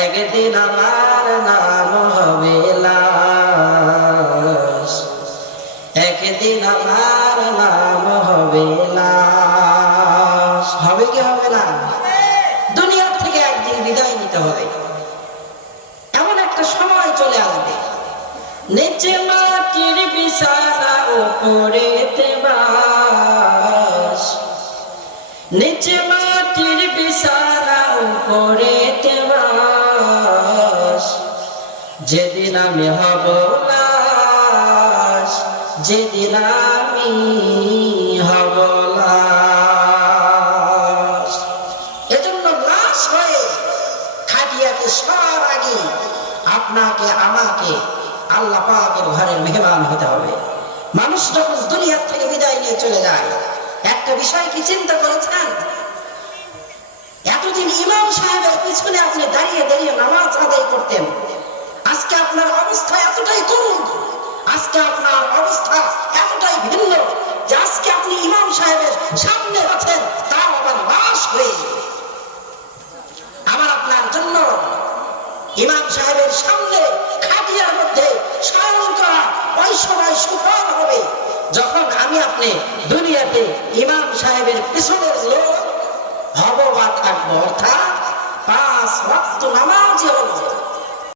একদিন আমার নাম হবে লাশ, একদিন আমার নাম হবে লাশ। হবে কি হবে না? দুনিয়ার থেকে একদিন বিদায় নিতে হবে। এমন একটা সময় চলে আসবে, নিচে মাটির বিছানা উপরেতে বাস, নিচে মাটির বিছানা উপরেতে বাস। যেদিন আমি হব লাশ, যেদিন আমি হব লাশ। এজন্য লাশ হয়ে খাটিয়াতে সবার আগে আপনাকে আমাকে আল্লাহ পাকের ঘরের মেহমান হতে হবে। মানুষ যখন দুনিয়া থেকে বিদায় নিয়ে চলে যায়, একটা বিষয় কি চিন্তা করেছেন? এতদিন ইমাম সাহেবের পিছনে আপনি দাঁড়িয়ে দাঁড়িয়ে নামাজ আদায় করতেন, আজকে আপনার অবস্থা এতটাই করুণ, আজকে আপনার অবস্থা এতটাই ভিন্ন যে আজকে আপনি ইমাম সাহেবের সামনে আছেন, তাও আবার লাশ হয়ে। আমার আপনার জন্য ইমাম সাহেবের সামনে খাটিয়ার মধ্যে শয়ন করা ওই সময় সুফল হবে যখন আমি আপনি দুনিয়াতে ইমাম সাহেবের পিছনের লোক হব বা থাকবো, অর্থাৎ 5 ওয়াক্ত নামাজই হব।